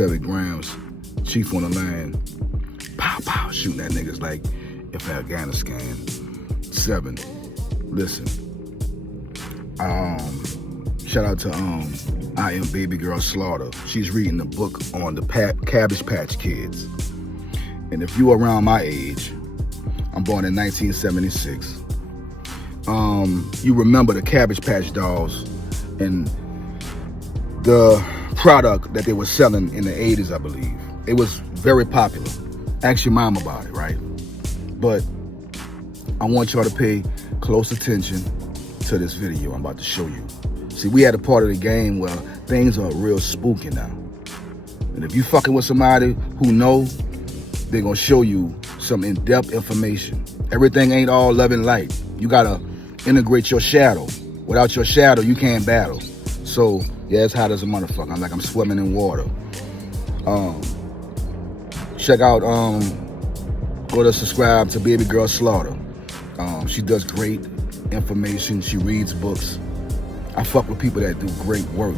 Sven'gramz, chief on the line, pow pow, shooting at niggas like if Afghanistan. 7. Listen. Shout out to I Am Baby Girl Slaughter. She's reading the book on the Cabbage Patch Kids. And if you are around my age, I'm born in 1976. You remember the Cabbage Patch dolls and the product that they were selling in the 80s, I believe. It was very popular. Ask your mom about it, right? But I want y'all to pay close attention to this video I'm about to show you. See, we had a part of the game where things are real spooky now. And if you fucking with somebody who know, they're gonna show you some in-depth information. Everything ain't all love and light. You gotta integrate your shadow. Without your shadow, you can't battle. So, yeah, it's hot as a motherfucker. I'm like I'm swimming in water. Check out, go to subscribe to Baby Girl Slaughter. She does great information. She reads books. I fuck with people that do great work.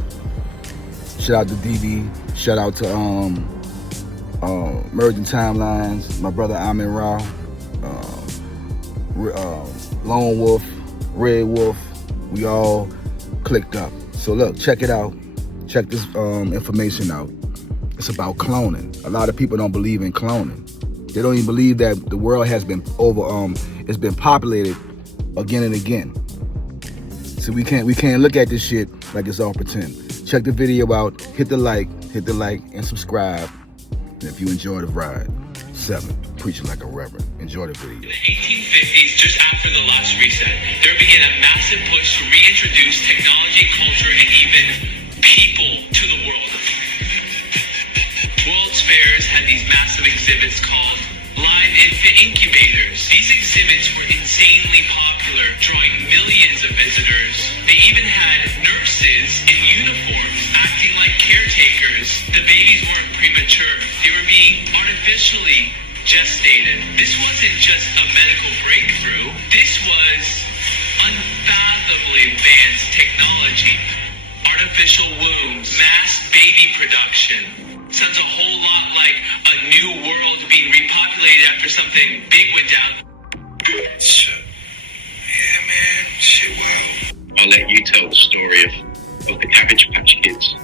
Shout out to DB. Shout out to Merging Timelines. My brother Amin Rao. Lone Wolf. Red Wolf. We all clicked up. So look, check it out. Check this information out. It's about cloning. A lot of people don't believe in cloning. They don't even believe that the world has been it's been populated again and again. So we can't look at this shit like it's all pretend. Check the video out, hit the like, and subscribe. And if you enjoy the ride, 7, preaching like a reverend. Enjoy the video. In the 1850s, just after the last reset, there began a massive push to reintroduce technology, culture, and even people to the world. World's fairs had these massive exhibits called live infant incubators. These exhibits were insanely popular, drawing millions of visitors. They even had nurses in uniforms acting like caretakers. The babies weren't premature. They were being artificially gestated. This wasn't just a medical breakthrough. This was unfathomably advanced technology. Artificial wombs, mass baby production. Sounds a whole lot like a new world being repopulated after something big went down. So, yeah, man, shit, wow. I'll let you tell the story of the Cabbage Patch Kids.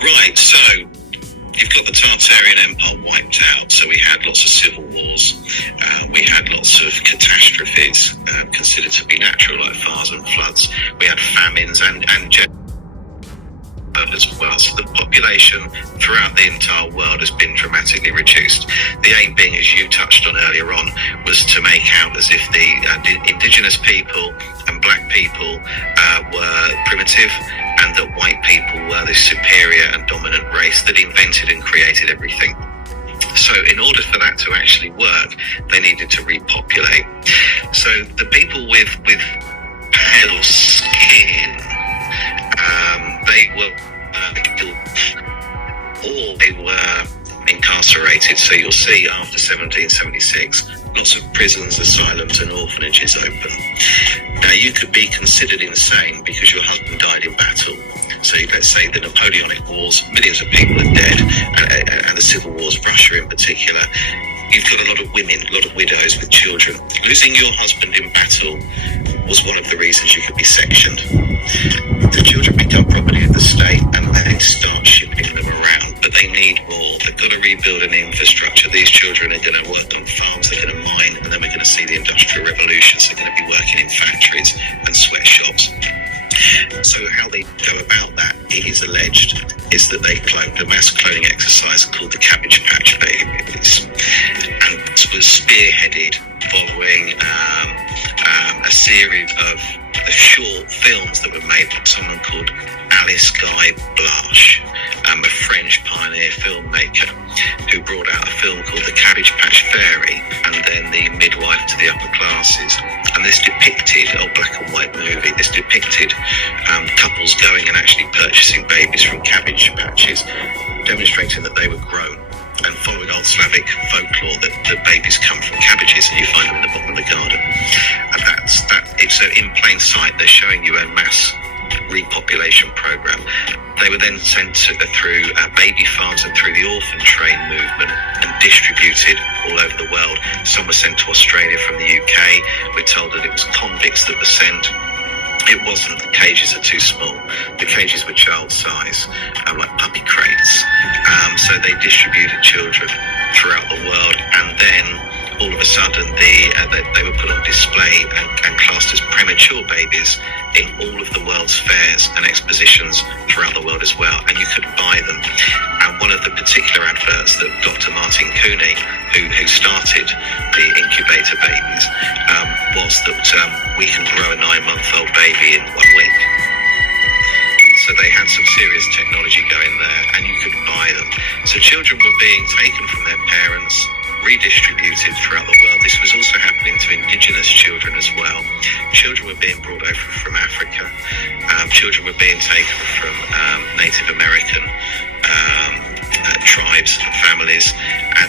Right, so you've got the Tartarian Empire wiped out, so we had lots of civil wars. We had lots of catastrophes considered to be natural, like fires and floods. We had famines and as well. So the population throughout the entire world has been dramatically reduced. The aim being, as you touched on earlier on, was to make out as if the indigenous people and black people were primitive and that white people were the superior and dominant race that invented and created everything. So in order for that to actually work, they needed to repopulate. So the people with pale skin, they were or they were incarcerated. So you'll see after 1776, lots of prisons, asylums and orphanages open. Now you could be considered insane because your husband died in battle. So let's say the Napoleonic Wars, millions of people are dead, and the civil wars of Russia in particular. You've got a lot of women, a lot of widows with children. Losing your husband in battle was one of the reasons you could be sectioned. The children become property of the state and they start shipping them around, but they need more. They've got to rebuild an infrastructure. These children are going to work on farms, they're going to mine, and then we're going to see the Industrial Revolution. So they're going to be working in factories and sweatshops. So how they go about that, it is alleged, is that they cloned a mass cloning exercise called the Cabbage Patch Babies, and this was spearheaded following a series of short films that were made by someone called Alice Guy Blache, a French pioneer filmmaker who brought out a film called The Cabbage Patch Fairy and then The Midwife to the Upper Classes. And this depicted, a black and white movie, this depicted couples going and actually purchasing babies from cabbage patches, demonstrating that they were grown, and following old Slavic folklore that the babies come from cabbages and you find them in the bottom of the garden. And it's in plain sight, they're showing you a mass repopulation program. They were then sent through baby farms and through the orphan train movement and distributed all over the world. Some were sent to Australia from the UK. We're told that it was convicts that were sent. It wasn't. The cages are too small. The cages were child size, like puppy crates. So they distributed children throughout the world, and then all of a sudden they were put on display and classed as premature babies in all of the world's fairs and expositions throughout the world as well, and you could buy them. And one of the particular adverts that Dr. Martin Cooney, who started the incubator babies, was that we can grow a 9-month-old baby in 1 week. So they had some serious technology going there, and you could buy them. So children were being taken from their parents, redistributed throughout the world. This was also happening to indigenous children as well. Children were being brought over from Africa. Children were being taken from Native American tribes and families,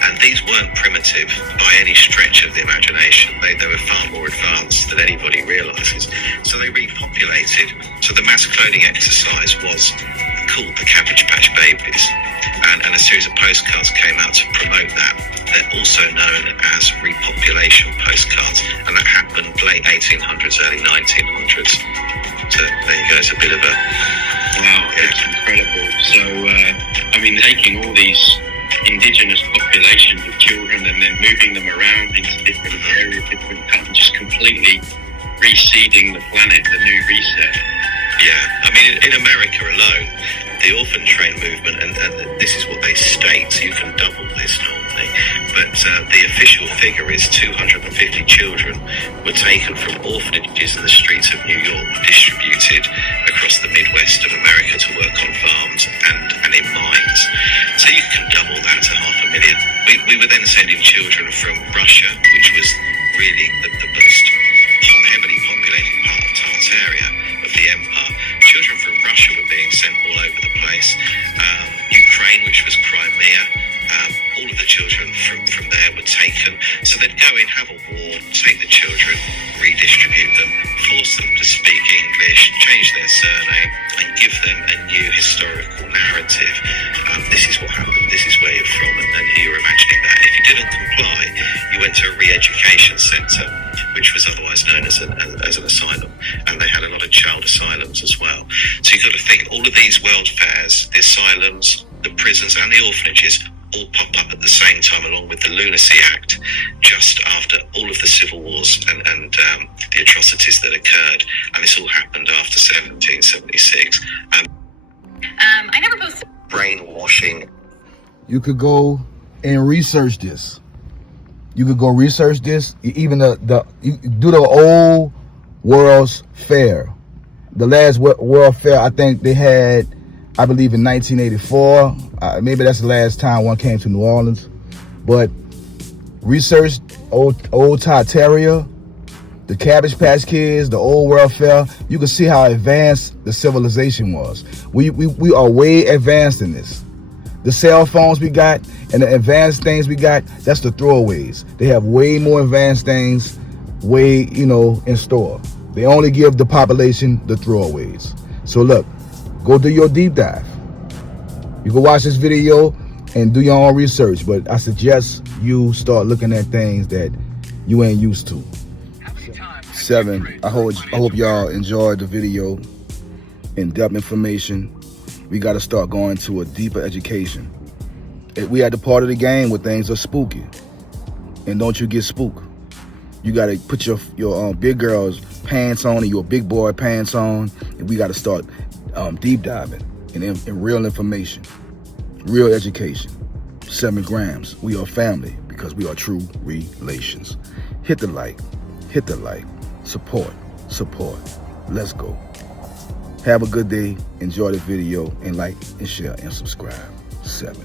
and these weren't primitive by any stretch of the imagination. They were far more advanced than anybody realizes. So they repopulated. So the mass cloning exercise was called the Cabbage Patch Babies, and a series of postcards came out to promote that. They're also known as repopulation postcards, and that happened late 1800s, early 1900s. So there you go, it's a bit of a... Wow, that's incredible. So, I mean, taking all these indigenous populations of children and then moving them around into different areas, different countries, just completely reseeding the planet, the new reset. Yeah, I mean, in America alone, the orphan train movement, and this is what they state, so you can double this normally, but the official figure is 250 children were taken from orphanages in the streets of New York, distributed across the Midwest of America to work on farms and in mines. So you can double that to 500,000. We were then sending children from Russia, which was really the most heavily populated part of Tartaria of the empire. Children from Russia were being sent all over the place. Ukraine, which was Crimea, all of the children from there were taken. So they'd go in, have a war, take the children, redistribute them, force them to speak English, change their surname, and give them a new historical narrative. This is what happened, this is where you're from, and here you're imagining that. And if you didn't comply, you went to a re-education centre, which was otherwise known as an asylum, and they had a lot of child asylums as well. So you've got to think, all of these world fairs, the asylums, the prisons and the orphanages all pop up at the same time, along with the Lunacy Act, just after all of the civil wars and the atrocities that occurred, and this all happened after 1776. I never posted Brainwashing. You could go and research this. You could go research this. Even you do the old World's Fair. The last World Fair, I think they had, I believe, in 1984. Maybe that's the last time one came to New Orleans. But research old Tartaria, the Cabbage Patch Kids, the old World Fair. You can see how advanced the civilization was. We are way advanced in this. The cell phones we got and the advanced things we got, that's the throwaways. They have way more advanced things, in store. They only give the population the throwaways. So look, go do your deep dive. You can watch this video and do your own research, but I suggest you start looking at things that you ain't used to. 7, I hope y'all enjoyed the video. In-depth information. We got to start going to a deeper education. We at the part of the game where things are spooky. And don't you get spooked. You got to put your big girl's pants on and your big boy pants on. And we got to start deep diving in real information, real education. Sven'gramz, we are family because we are true relations. Hit the like, support. Let's go. Have a good day. Enjoy the video and like and share and subscribe. 7.